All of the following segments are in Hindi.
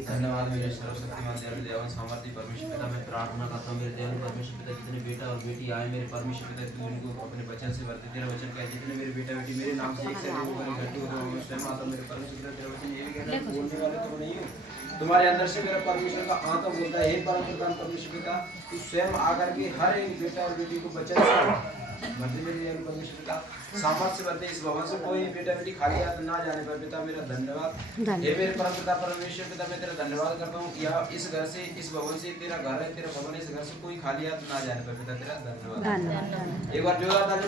धन्यवाद मेरे सर्वशक्तिमान दयालु देवन सामर्थ्य परमेश्वर पिता, मैं प्रार्थना करता हूँ मेरे दयालु परमेश्वर पिता, जितने बेटा और बेटी आए मेरे परमेश्वर पिता, तू इनको अपने वचन से भरते। तेरा वचन का जितने मेरे बेटा बेटी मेरे नाम से एक से अधिक होकर इकट्ठे होते हैं, मैं स्वयं आता हूँ मेरे परमेश्वर पिता। तेरा वचन ये भी कहता है, बोलने वाले तो नहीं हो, तुम्हारे अंदर से मेरा परमेश्वर का आत्मा बोलता है। हे परम प्रधान परमेश्वर पिता, तू स्वयं आकर के हर एक बेटा और बेटी को वचन से भरते मेरे दयालु परमेश्वर पिता, सामर्थ से भरते। इस भवन से कोई बेटा बेटी खाली हाथ ना जाने पर पिता मेरा धन्यवाद। हे मेरे परम पिता परमेश्वर पिता, मैं तेरा धन्यवाद करता हूँ कि आप इस घर से, इस भवन से, तेरा घर है, तेरा भवन है, इस घर से कोई खाली हाथ ना जाने पर पिता तेरा धन्यवाद। एक बार जोरदार ताली।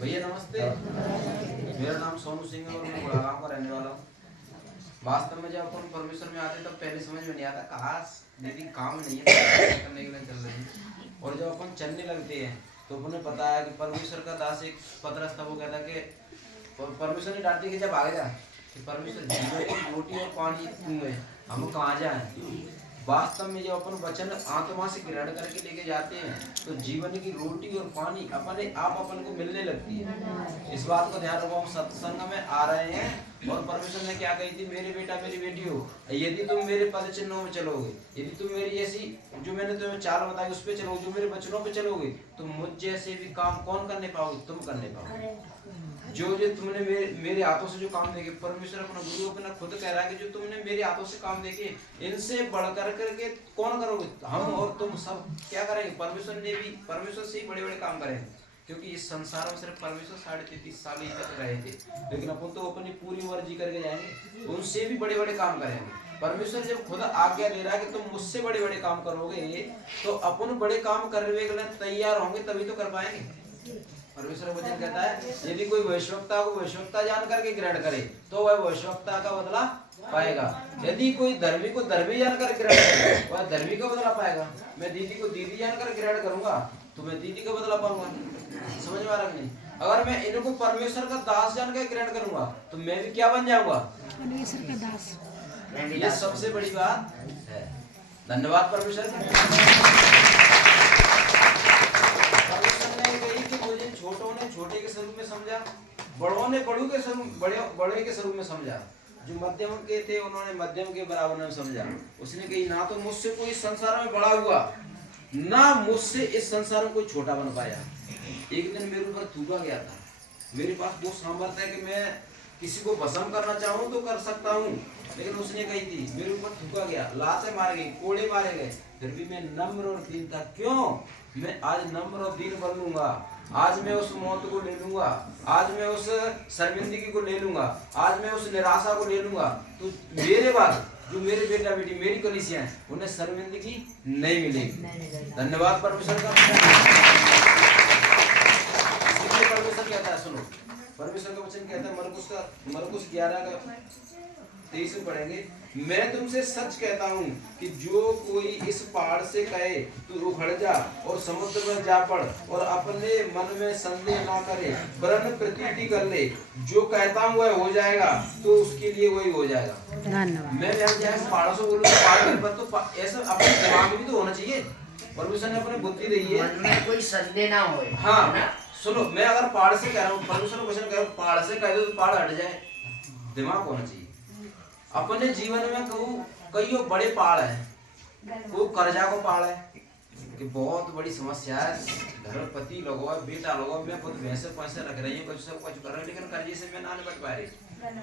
भैया नमस्ते, मेरा नाम सोनू सिंह है और मैं गुड़गांव का रहने वाला हूँ। वास्तव में जब अपन परमेश्वर में आते तब पहले समझ में नहीं आता, काश दीदी काम नहीं है करने के लिए चल रही है, और जब अपन चलने लगते हैं तो अपने पता है कि परमेश्वर का दास एक पतरस था, वो कहता कि परमेश्वर ने डांटती कि जब आगे जा कि परमेश्वर जीवन की रोटी और पानी तू है, हम कहाँ जाए। वास्तव में जब अपन वचन आत्मा से ग्रहण करके लेके जाते हैं तो जीवन की रोटी और पानी अपने आप अपन को मिलने लगती है। इस बात को ध्यान रखो, हम सत्संग में आ रहे हैं और परमेश्वर ने क्या कही थी, मेरे बेटा मेरी बेटी हो, यदि तुम मेरे पद चिन्हों में चलोगे, यदि तुम मेरी ऐसी जो मैंने तुम्हें चाल बताई उस पर चलोगे, जो मेरे वचनों पे चलोगे, तो मुझ जैसे भी काम कौन करने पाओगे, तुम करने पाओगे। जो तुमने मेरे हाथों से जो काम देखे, परमेश्वर अपना गुरु अपना खुद कह रहा है कि जो तुमने मेरे हाथों से काम देखे, इनसे बढ़कर करके कौन करोगे, हम और तुम सब क्या करेंगे। परमेश्वर से ही बड़े बड़े काम करेंगे, क्योंकि इस संसार में सिर्फ परमेश्वर 33.5 साल ही तक रहे थे, लेकिन अपन तो अपनी पूरी उम्र जी करके जाएंगे, उनसे भी बड़े बड़े काम करेंगे। परमेश्वर जब खुद आज्ञा दे रहा है कि तुम मुझसे बड़े बड़े काम करोगे, तो अपन बड़े काम करने के लिए तैयार होंगे, तभी तो कर पाएंगे। परमेश्वर वचन कहता है, यदि कोई वैश्वकता को वैश्वकता जान करके ग्रहण करे तो वह वैश्वकता का बदला पाएगा, यदि कोई धर्मी को धर्मी जानकर ग्रहण करे वह धर्मी का बदला पाएगा। मैं दीदी को दीदी जानकर ग्रहण करूंगा तो मैं दीदी का बदला पाऊंगा। समझ में आ रहा नहीं? अगर मैं इनको परमेश्वर का दास जानकर ग्रहण करूंगा तो मैं भी क्या बन जाऊंगा, परमेश्वर का दास। ये सबसे बड़ी बात है। धन्यवाद परमेश्वर। छोटों ने छोटे के स्वरूप में समझा, बड़ों ने बड़ों के स्वरूप बड़े के स्वरूप में समझा, जो मध्यम के थे उन्होंने मध्यम के बराबर में समझा। उसने कही, ना तो मुझसे कोई संसार में बड़ा हुआ, ना मुझसे इस संसार में कोई छोटा बन पाया। एक दिन मेरे ऊपर थूका गया था, मेरे पास वो सामर्थ्य है कि मैं किसी को भस्म करना चाहूँ तो कर सकता हूँ, लेकिन उसने कही थी, मेरे ऊपर थूका गया, लातें मारे गई, कोड़े मारे गए, फिर भी मैं नम्र और दीन था। क्यों? मैं आज नम्र और दीन बन लूंगा, आज मैं उस मौत को ले लूंगा, आज मैं उस शर्मिंदगी को ले लूंगा, आज मैं उस निराशा को ले लूंगा, तो मेरे बाद जो मेरे बेटा बेटी मेरी कलीसियां हैं उन्हें शर्मिंदगी नहीं मिलेगी। धन्यवाद परमेश्वर का। परमेश्वर कहता है, सुनो, परमेश्वर का वचन कहता है, मरकुस 11:23 में पढ़ेंगे, मैं तुमसे सच कहता हूँ कि जो कोई इस पहाड़ से कहे तू उखड़ जा और समुद्र में जा पड़ और अपने मन में संदेह ना करे वरन प्रतीति कर ले, जो कहता हूँ वह हो जाएगा, तो उसके लिए वही हो जाएगा। मैं पहाड़ों से बोलूँ तो ऐसा अपने दिमाग में भी तो होना चाहिए। परमेश्वर ने अपनी बुद्धि दी है, कोई संदेह ना हो। हाँ सुनो, मैं अगर पहाड़ से कह रहा हूँ, परमेश्वर क्वेश्चन कह रहा हूँ, पहाड़ से कह दो तो पहाड़ हट जाए, दिमाग होना चाहिए। अपने जीवन में कई बड़े पहाड़ है, कोई कर्जा को पहाड़ है कि बहुत बड़ी समस्या है, घर पति लोगो बेटा लोगो, मैं खुद पैसे रख रही हूँ, कुछ सब कुछ कर रहा हूँ, लेकिन कर्जे से मैं ना निपट पा रही।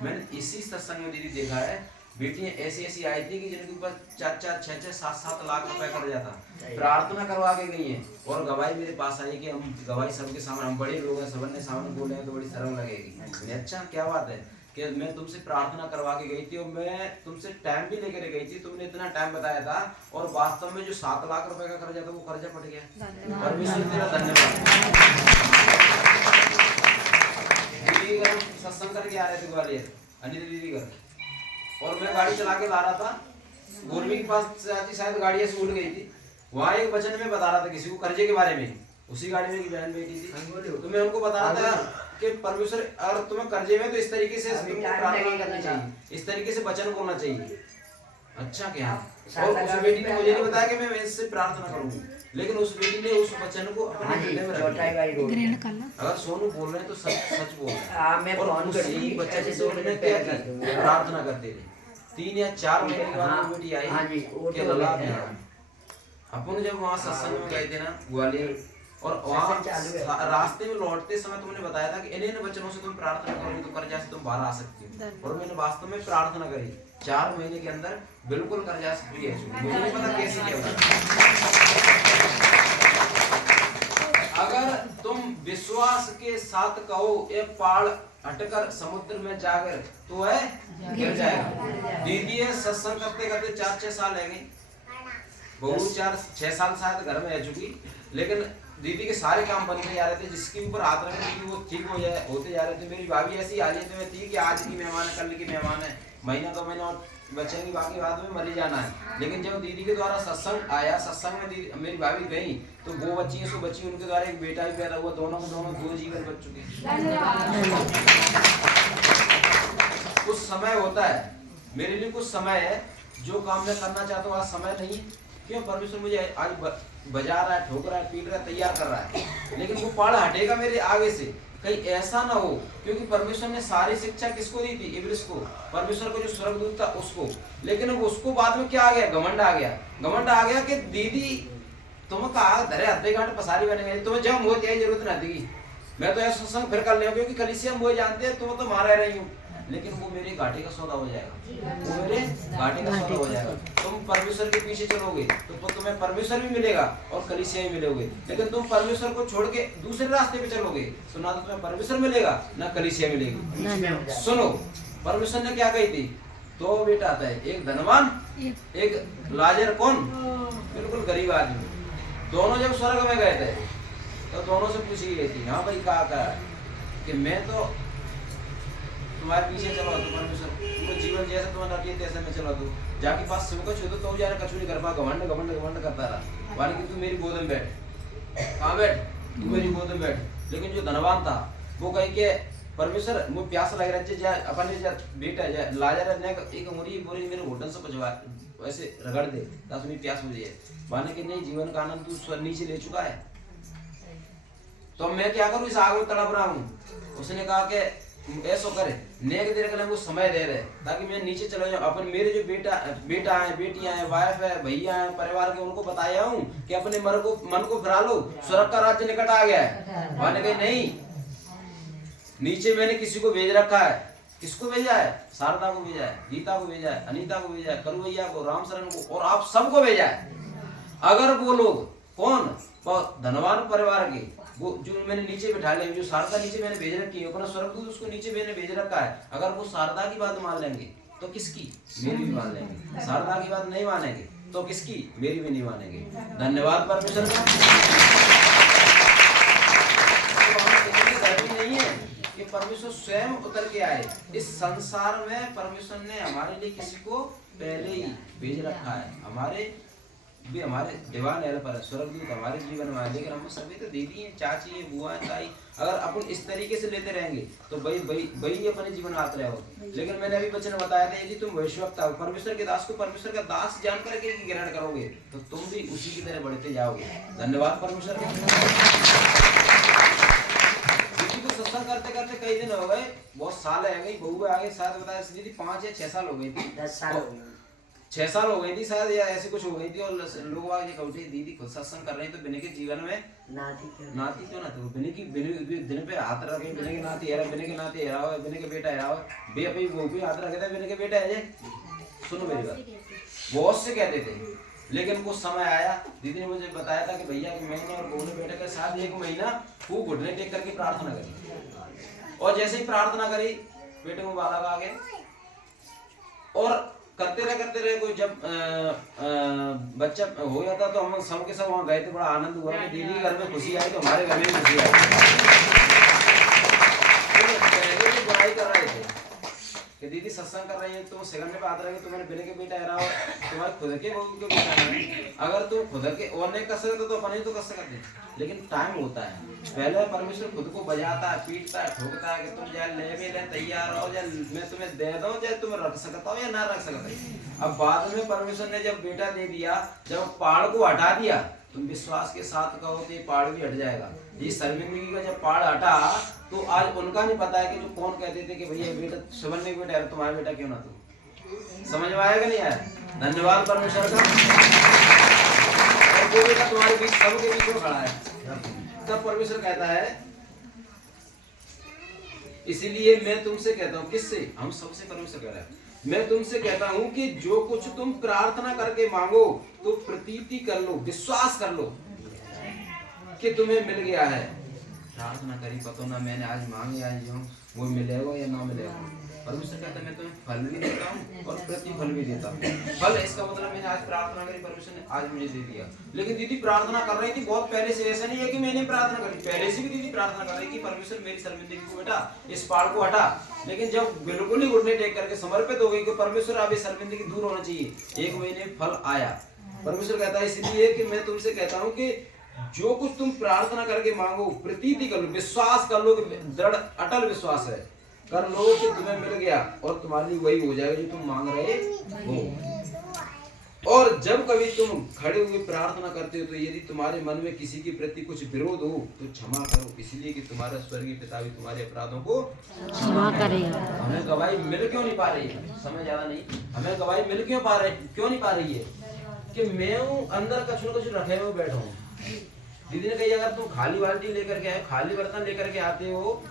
मैंने इसी सत्संग में दीदी देखा है, बेटियां ऐसी आई थी कि जिनके ऊपर 4-4, 6-6, 7-7 लाख रुपए कर जाता, प्रार्थना करवा के गई है और गवाही मेरे पास आई कि हम गवाही सबके सामने, हम बड़े लोग हैं, सबने सामने बोले तो बड़ी शर्म लगेगी। अच्छा क्या बात है कि मैं तुमसे प्रार्थना करवा के गई थी और मैं तुमसे टाइम भी लेकर गई थी, तुमने इतना टाइम बताया था और वास्तव में जो 7 लाख रुपए का कर्जा था वो कर्जा पट गया। परमेश्वर तेरा धन्यवाद। दीदी सत्संग करके आ रहे थे ग्वालियर, अनिता दीदी घर, और मैं गाड़ी चला के ला रहा था, गोरवी के पास शायद गाड़ी ऐसे उड़ गई थी, वहाँ एक वचन में बता रहा था किसी को कर्जे के बारे में, उसी गाड़ी में एक बहन बैठी थी, तो मैं उनको बता रहा था कि परमेश्वर अगर तुम्हें कर्जे में तो इस तरीके से प्रार्थना करनी चाहिए, इस तरीके से वचन बोलना चाहिए। अच्छा क्या? और उस बेटी ने मुझे नहीं बताया कि मैं इससे प्रार्थना करूंगी, लेकिन उस बेटी ने उस वचन को अपने हृदय में रख लिया। अगर सोनू बोल रहे हैं तो सच बोल रहे हैं। और उसी वचन से उन्होंने क्या किया, प्रार्थना करते रहे। 3 या 4 महीने के बाद वो बेटी आई कि लला में अपन जब वहाँ सत्संग में गए थे ना ग्वालियर, और वहाँ रास्ते में लौटते समय तुमने बताया था कि इन्हीं वचनों से तुम प्रार्थना करोगे तो कर्जा से तुम बाहर आ सकती हो। और मैंने वास्तव में प्रार्थना करी, 4 महीने के अंदर बिल्कुल कर्जा से फ्री है। मुझे नहीं पता कैसे किया। अगर तुम विश्वास के साथ कहो ये पहाड़ हटकर समुद्र में जाकर, तो है गिर जाएगा। दीदी है सत्संग करते करते 4-6 साल रह गई, बहू 4-6 साल शायद घर में रह चुकी, लेकिन दीदी के सारे काम बनते जा रहे थे। जिसके ऊपर हाथ रखने की वो ठीक होते जा रहे थे। मेरी भाभी ऐसी हालत में थी कि आज की मेहमान है, कल की मेहमान है, महीना 2 महीना और बचेंगे, बाकी बाद में मर ही जाना है। लेकिन जब दीदी के द्वारा सत्संग आया, सत्संग में दीदी मेरी भाभी गई तो वो बच्ची है, सो बच्ची उनके द्वारा एक बेटा भी पैदा हुआ, दोनों को दोनों 2 जीवन बच चुके। कुछ समय होता है, मेरे लिए कुछ समय है, जो काम मैं करना चाहता हूँ आज समय नहीं। क्यों? परमेश्वर मुझे आज बजा रहा है, ठोक रहा है, पीट रहा है, तैयार कर रहा है, लेकिन वो पहाड़ हटेगा मेरे आगे से। कहीं ऐसा ना हो, क्योंकि परमेश्वर ने सारी शिक्षा किसको दी थी? इब्लिस को। परमेश्वर को जो स्वर्गदूत था उसको। लेकिन उसको बाद में क्या आ गया? घमंड आ गया। घमंड आ गया कि दीदी तुम कहा धरे हद्दे घाट पसारी बने गए, तुम्हें जब मुझे यही जरूरत ना थी। मैं तो ऐसा सत्संग फिर कर लिया, क्योंकि कलीसिया मुझे जानते हैं, तुम तो मार रही हूँ, लेकिन वो मेरे घाटे का सौदा हो जाएगा। वो मेरे घाटे का सौदा हो जाएगा। तुम परमेश्वर के पीछे चलोगे तो तुम्हें परमेश्वर भी मिलेगा और कलीसिया भी मिलोगे। लेकिन तुम परमेश्वर को छोड़ के दूसरे रास्ते पे चलोगे तो ना तो तुम्हें परमेश्वर मिलेगा ना कलीसिया मिलेगी। सुनो, परमेश्वर ने क्या कही थी? 2 बेटा आता है, एक धनवान एक लाजर। कौन? बिल्कुल गरीब आदमी। दोनों जब स्वर्ग में गए थे तो दोनों से पूछी गई थी, हाँ भाई कहा कि मैं तो तुम्हारे पीछे चला दो, परमेश्वर तुम्हें जीवन जैसे तुम्हारा रखिए तैसे में चला दो। जाके पास से कुछ हो तो जाने कछु नहीं कर पा, घमंड घमंड घमंड करता रहा। माने कि तू मेरी गोद में बैठ, कहाँ बैठ? तू मेरी गोद में बैठ। लेकिन जो धनवान था वो कहे कि परमेश्वर मुझे प्यास लग रहा है, जा अपने बेटा जा लाजर ने एक मुरी बोरी मेरे होटल से पहुंचवा वैसे रगड़ दे ताकि मेरी प्यास बुझे। माने कि नहीं, जीवन का आनंद तू स्वर नीचे ले चुका है, तो मैं क्या करूं? इस आग में तड़प रहा हूं। उसने कहा कि ऐसा करे, नेक देर के लिए वो समय दे रहे ताकि मैं नीचे चला जाऊं। अपन मेरे जो बेटा है, बेटियां हैं, वाइफ है, भैया है, परिवार के, उनको बताया हूं कि अपने मन को फिरा लो, स्वर्ग का राज्य निकट आ गया है। मैंने कहा नहीं, नीचे मैंने किसी को भेज रखा है। किसको भेजा है? शारदा को भेजा है, गीता को भेजा है, अनीता को भेजा है, करू भैया को, राम शरण को, और आप सबको भेजा है। अगर वो लोग कौन धनवान परिवार के, वो जो मैंने नीचे बिठा ले, जो शारदा नीचे मैंने भेज रखी है, अपना स्वर्गदूत उसको नीचे मैंने भेज रखा है, अगर वो शारदा की बात मान लेंगे तो किसकी? मेरी भी मान लेंगे। शारदा की बात नहीं मानेंगे तो किसकी? मेरी भी नहीं मानेंगे। धन्यवाद परमेश्वर का। नहीं है कि परमेश्वर स्वयं उतर के आए इस संसार में। परमेश्वर ने हमारे लिए किसी को पहले ही भेज रखा है। हमारे दीवान पर स्वर्गदूत हमारे जीवन में आए, लेकिन हम सभी तो दीदी हैं, चाची हैं, बुआ हैं, ताई। अगर अपन इस तरीके से लेते रहेंगे तो वही अपने जीवन में आते रहो। लेकिन मैंने अभी वचन बताया था, यदि तुम भविष्यवक्ता हो, परमेश्वर के दास को परमेश्वर का दास जान करके ग्रहण करोगे तो तुम भी उसी की तरह बढ़ते जाओगे। धन्यवाद परमेश्वर का। दीदी को सत्संग करते करते कई दिन हो गए, बहुत साल है गई, बहू आ गई, शायद बताया दीदी 5 या 6 साल हो गई थी, 10 साल हो गए, 6 साल हो गई थी शायद, या ऐसी कुछ हो गई थी। और लोग आगे कहते दीदी खुद सत्संग कर रही तो बिने के जीवन में नाती क्यों ना थे? बिने दिन पे हाथ रखे, बिने के नाती है, बिने के नाती है, बिने के बेटा है, बे अपनी वो भी हाथ रखे थे, बिने के बेटा है। सुनो मेरी बात, बहुत से कहते थे, लेकिन कुछ समय आया, दीदी ने मुझे बताया था कि भैया कि मैंने और बहू ने बेटे के साथ 1 महीना खूब घुटने टेक करके प्रार्थना करी, और जैसे ही प्रार्थना करी बेटे को बालक आ गए। और करते रहे कोई जब बच्चा हो जाता तो हम सब के सब वहाँ गए थे, बड़ा आनंद हुआ कि दीदी घर में खुशी आई तो हमारे घर में खुशी आई। पहले तो बुराई कर रहे थे कि दीदी सत्संग कर रही है, तुम सेकंड पे आते रहे, तुम्हारे बेटे के बेटा आ रहा हो, तुम्हारे खुद के बहू के बेटा है। अगर तुम खुद के और नहीं कर सकते तो अपन ही तो कर सकते, लेकिन टाइम होता है। पहले परमेश्वर खुद को बजाता है, पीटता है, ठोकता है कि तुम जाए ले भी ले तैयार हो, या मैं तुम्हें दे दूं, चाहे तुम रख सकता हो या ना रख सकते। अब बाद में परमेश्वर ने जब बेटा दे दिया, जब पहाड़ को हटा दिया, तुम विश्वास के साथ कहो तो ये पहाड़ भी हट जाएगा। ये शर्मिंदगी का जब पहाड़ हटा तो आज उनका नहीं पता है कि जो कौन कहते थे कि भैया बेटा शबन बेटा है, तुम्हारा बेटा क्यों ना तू। समझ में आएगा नहीं आया? धन्यवाद परमेश्वर का। वो बेटा तुम्हारे बीच सबके बीच में खड़ा है। तब परमेश्वर कहता है, इसीलिए मैं तुमसे कहता हूँ, किससे? हम सबसे परमेश्वर कह रहा है, मैं तुमसे कहता हूँ कि जो कुछ तुम प्रार्थना करके मांगो तो प्रतीति कर लो, विश्वास कर लो कि तुम्हें मिल गया है। प्रार्थना करी पतो ना मैंने आज मांगे आज वो मिलेगा या ना मिलेगा। परमेश्वर कहता है मैं तुम्हें फल भी देता हूँ और प्रतिफल भी देता हूँ। फल इसका मतलब मैंने आज प्रार्थना करी, परमेश्वर ने आज मुझे दे दिया। लेकिन दीदी प्रार्थना कर रही थी बहुत पहले से, ऐसा नहीं है कि मैंने प्रार्थना करी, पहले से भी दीदी प्रार्थना कर रही थी परमेश्वर मेरी शर्मिंदगी को बेटा इस पहाड़ को हटा। लेकिन जब बिल्कुल ही घुटने टेक करके समर्पित हो गई कि परमेश्वर अब शर्मिंदगी दूर होना चाहिए, एक महीने फल आया। परमेश्वर कहता है इसलिए कि मैं तुमसे कहता हूँ कि जो कुछ तुम प्रार्थना करके मांगो प्रतीति कर लो, विश्वास कर लो कि दृढ़ अटल विश्वास है, कर लो कि तुम्हें मिल गया और तुम्हारे लिए वही हो जाएगा जो तुम मांग रहे हो। और जब कभी तुम खड़े हुए प्रार्थना करते हो तो यदि तुम्हारे मन में किसी के प्रति कुछ विरोध हो तो क्षमा करो, इसलिए कि तुम्हारा स्वर्गीय पिता भी तुम्हारे अपराधों को क्षमा करेगा। हमें गवाही मिल क्यों नहीं पा रही है? समय ज्यादा नहीं, हमें गवाही मिल क्यों नहीं पा रही है? कि मैं हूँ अंदर कुछ रखे हुए बैठा हूँ। दीदी ने कही अगर तुम खाली बाल्टी लेकर के आए, खाली बर्तन लेकर के आते हो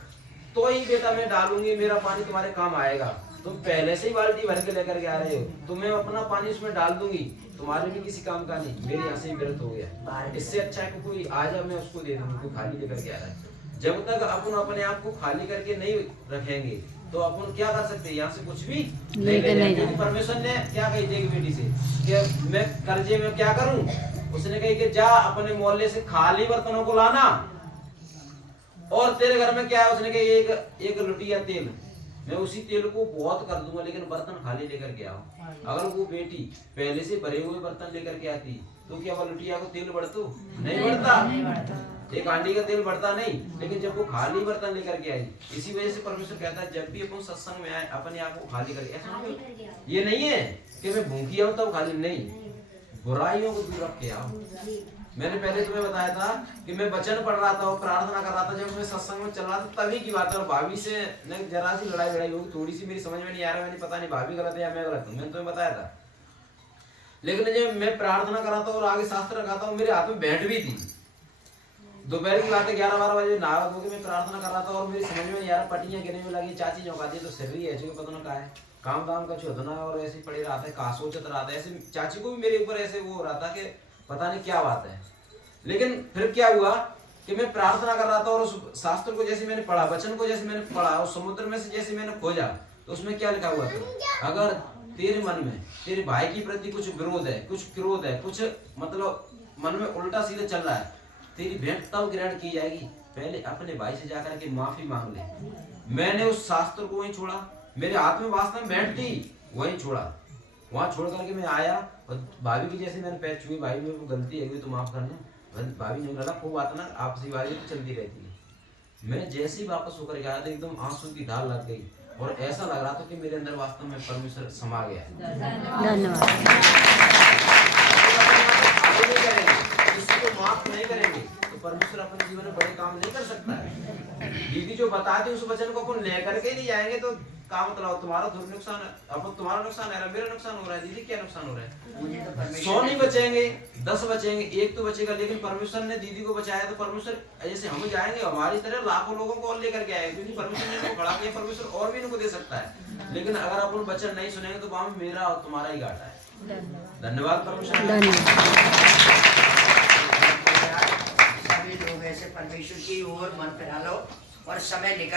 तो ही बेटा मैं डालूंगी, मेरा पानी तुम्हारे काम आएगा। तुम पहले से ही बाल्टी भर के लेकर के आ रहे हो तो मैं अपना पानी उसमें डाल दूंगी, तुम्हारे भी किसी काम का नहीं, मेरे यहाँ से ही व्यर्थ हो गया। इससे अच्छा है कि कोई आ जाए मैं उसको दे दूंगी, कोई खाली लेकर के आ रहा है। जब तक अपन अपने आप को खाली करके नहीं रखेंगे तो अपन क्या कर सकते हैं? यहाँ से कुछ भी नहीं। परमेश्वर ने क्या कही थी बेटी से कि मैं कर्जे में क्या करूं? उसने कही कि जा अपने मोहल्ले से खाली बर्तनों को लाना और तेरे घर में क्या है? उसने कही एक लुटिया तेल, मैं उसी तेल को बहुत कर दूंगा लेकिन बर्तन खाली लेकर के आओ। अगर वो बेटी पहले से भरे हुए बर्तन लेकर के आती तो क्या वो लुटिया को तेल बढ़तो? नहीं बढ़ता, एक आंडी का तेल बढ़ता नहीं। लेकिन जब वो खाली बर्तन लेकर के आई, इसी वजह से परमेश्वर कहता है जब भी अपन सत्संग में आए अपने आप को खाली करिए। ऐसा ये नहीं है कि मैं भूखी आऊं तब खाली, नहीं, बुराइयों को दूर रख के आओ। मैंने पहले तुम्हें बताया था कि मैं वचन पढ़ रहा था और प्रार्थना कर रहा था, जब मैं सत्संग में चल रहा था तभी की बात है। और भाभी से जरा सी लड़ाई होगी, थोड़ी सी मेरी समझ में नहीं आ रहा, मैंने पता नहीं भाभी गलत है या मैं गलत हूँ, मैंने तुम्हें बताया था। लेकिन जब मैं प्रार्थना कर रहा था और आगे शास्त्र रखा था, मेरे हाथ में बैठ भी थी। दोपहर की बात है, 11-12 बजे नाराज होकर मैं प्रार्थना कर रहा था और मेरी समझ में नहीं आ रहा, पट्टियां गिरने में लगी, चाची चौंकाती तो सिर रही है, पता ना क्या है, काम दाम का चौधना और ऐसे पड़े रहा था, कहा सोचत रहा था। ऐसे चाची को भी मेरे ऊपर ऐसे वो हो रहा था कि पता नहीं क्या बात है। लेकिन फिर क्या हुआ कि मैं प्रार्थना कर रहा था और उस शास्त्र को जैसे मैंने पढ़ा, वचन को जैसे मैंने पढ़ा, उस समुद्र में से जैसे मैंने खोजा तो उसमें क्या लिखा हुआ था? अगर तेरे मन में तेरे भाई के प्रति कुछ विरोध है, कुछ क्रोध है, कुछ मतलब मन में उल्टा सीधा चल रहा है, तेरी भेंट तब ग्रहण की जाएगी, पहले अपने भाई से जाकर के माफी मांग ले। मैंने उस शास्त्र को वहीं छोड़ा, मेरे हाथ में वास्तव में भेंट थी, वहीं छोड़ा। वहां छोड़ करके मैं आया और भाभी की जैसे मैंने पैर छुई, भाई में वो गलती है तो माफ करना। भाभी ने बोला खूब बात ना, आपसी बात तो चलती रहती है। मैं जैसे ही वापस होकर गया था एकदम आंसू की धार लग गई और ऐसा लग रहा था कि मेरे अंदर वास्तव में परमेश्वर समा गया। धन्यवाद। किसी को माफ नहीं करेंगे तो परमेश्वर अपने जीवन में बड़े काम नहीं कर सकता है। दीदी जो बताती उस वचन को अपन लेकर के नहीं जाएंगे तो काम मतलब तुम्हारा नुकसान है, अब तुम्हारा नुकसान है, मेरा नुकसान हो रहा है, दीदी क्या नुकसान हो रहा है? 100 नहीं बचेंगे, 10 बचेंगे, एक तो बचेगा। लेकिन परमेश्वर ने दीदी को बचाया तो परमेश्वर जैसे हम जाएंगे हमारी तरह लाखों लोगों को और लेकर के आएगा, क्योंकि परमेश्वर ने इनको खड़ा किया, परमेश्वर और भी इनको दे सकता है। लेकिन अगर अपन वचन नहीं सुनेंगे तो वहां मेरा और तुम्हारा ही घाटा है। धन्यवाद परमेश्वर। सभी लोग ऐसे परमेश्वर की ओर मन फिरा लो और समय निकट